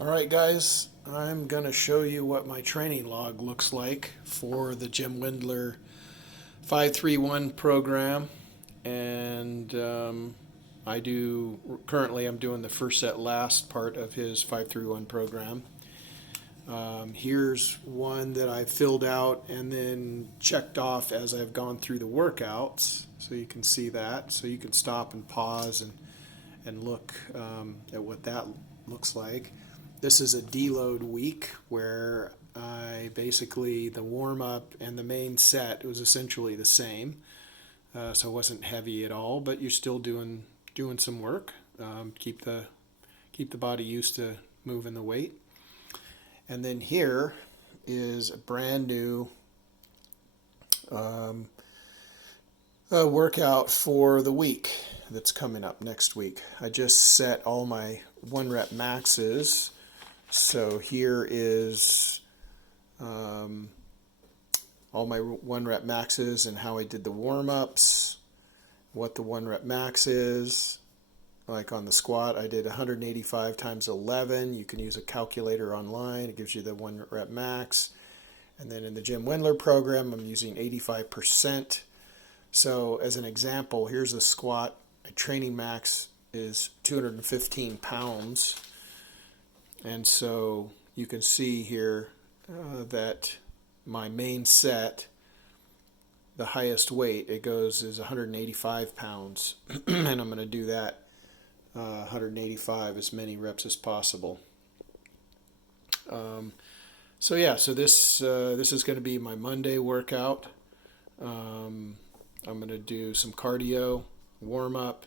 Alright guys, I'm going to show you what my training log looks like for the Jim Wendler 531 program. And currently I'm doing the first set last part of his 531 program. Here's one that I filled out and then checked off as I've gone through the workouts, so you can see that. So you can stop and pause and look at what that looks like. This is a deload week where I basically, the warm-up and the main set was essentially the same. So it wasn't heavy at all, but you're still doing some work. Keep the body used to moving the weight. And then here is a brand new workout for the week that's coming up next week. I just set all my 1 rep maxes. So here is all my 1 rep maxes and how I did the warm-ups, what the 1 rep max is. Like on the squat, I did 185 times 11. You can use a calculator online. It gives you the 1 rep max. And then in the Jim Wendler program, I'm using 85%. So as an example, here's a squat. My training max is 215 pounds. And so you can see here that my main set, the highest weight it goes is 185 pounds. And I'm going to do that 185, as many reps as possible. So this is going to be my Monday workout. I'm going to do some cardio, warm up,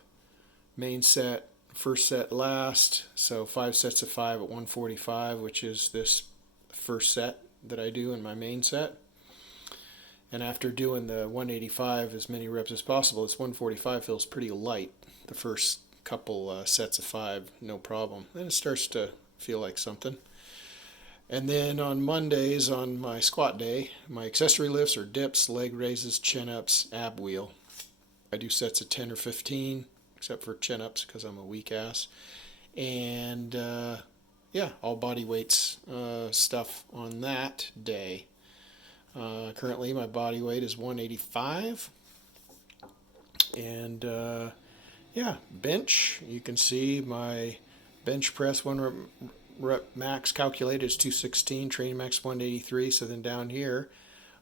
main set, first set last. So 5 sets of 5 at 145, which is this first set that I do in my main set. And after doing the 185, as many reps as possible, this 145 feels pretty light. The first couple sets of 5, no problem. Then it starts to feel like something. And then on Mondays, on my squat day, my accessory lifts are dips, leg raises, chin-ups, ab wheel. I do sets of 10 or 15, except for chin-ups because I'm a weak ass. And all body weights stuff on that day. Currently my body weight is 185. And bench, you can see my bench press 1 rep max calculated is 216, training max 183. So then down here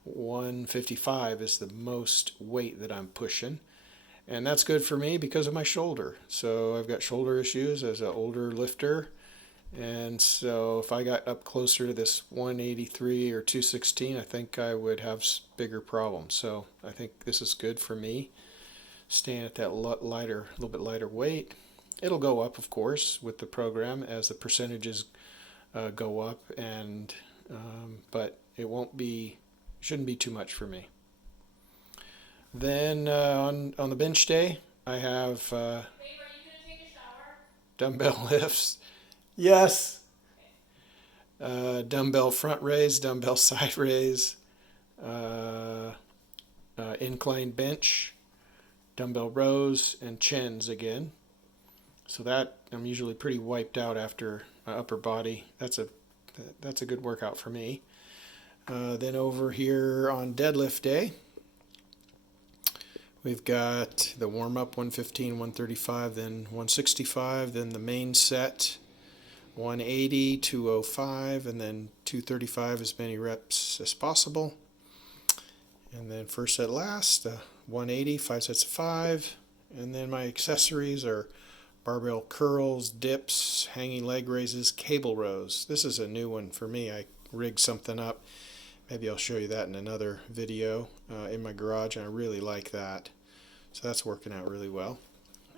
155 is the most weight that I'm pushing, and that's good for me because of my shoulder. So I've got shoulder issues as an older lifter, and so if I got up closer to this 183 or 216, I think I would have bigger problems. So I think this is good for me, staying at that little bit lighter weight. It'll go up, of course, with the program as the percentages go up, and but it shouldn't be too much for me. Then on the bench day, I have Babe, are you gonna take a shower? dumbbell lifts. Yes. Dumbbell front raise, dumbbell side raise, incline bench, dumbbell rows, and chins again. So that I'm usually pretty wiped out after my upper body. That's a good workout for me. Then over here on deadlift day, we've got the warm up 115, 135, then 165, then the main set 180, 205, and then 235, as many reps as possible. And then first set last 180, 5 sets of 5, and then my accessories are barbell curls, dips, hanging leg raises, cable rows. This is a new one for me. I rigged something up. Maybe I'll show you that in another video in my garage, and I really like that. So that's working out really well.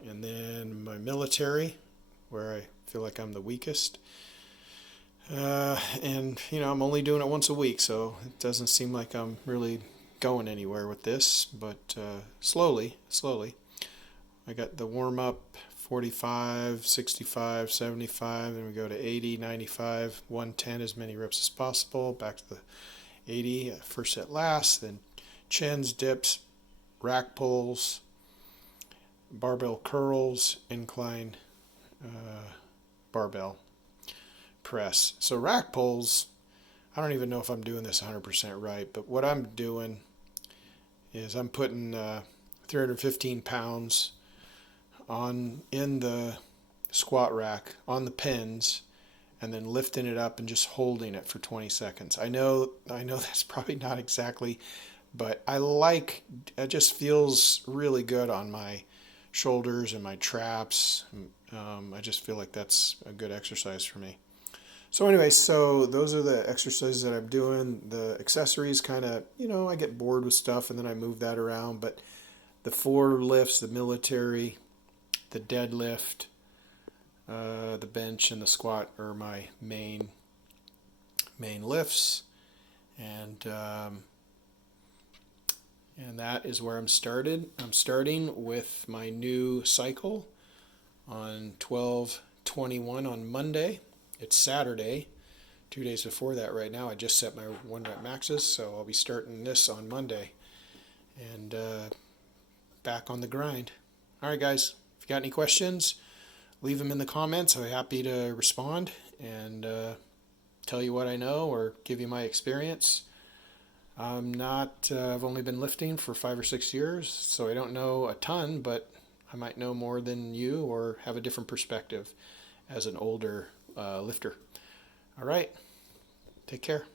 And then my military, where I feel like I'm the weakest. And I'm only doing it once a week, so it doesn't seem like I'm really going anywhere with this, but slowly. I got the warm-up 45, 65, 75, then we go to 80, 95, 110, as many reps as possible, back to the 80, first set last, then chins, dips, rack pulls, barbell curls, incline barbell press. So rack pulls, I don't even know if I'm doing this 100% right, but what I'm doing is I'm putting 315 pounds in the squat rack on the pins, and then lifting it up and just holding it for 20 seconds. I know that's probably not exactly, but it just feels really good on my shoulders and my traps. I just feel like that's a good exercise for me. So anyway, so those are the exercises that I'm doing. The accessories kind of, I get bored with stuff and then I move that around. But the 4 lifts, the military, the deadlift, the bench, and the squat are my main lifts. And that is where I'm started. I'm starting with my new cycle on 12/21 on Monday. It's Saturday, 2 days before that right now. I just set my 1 rep maxes, so I'll be starting this on Monday and back on the grind. All right, guys, if you got any questions, leave them in the comments. I'm happy to respond and tell you what I know or give you my experience. I've only been lifting for 5 or 6 years, so I don't know a ton, but I might know more than you or have a different perspective as an older lifter. All right, take care.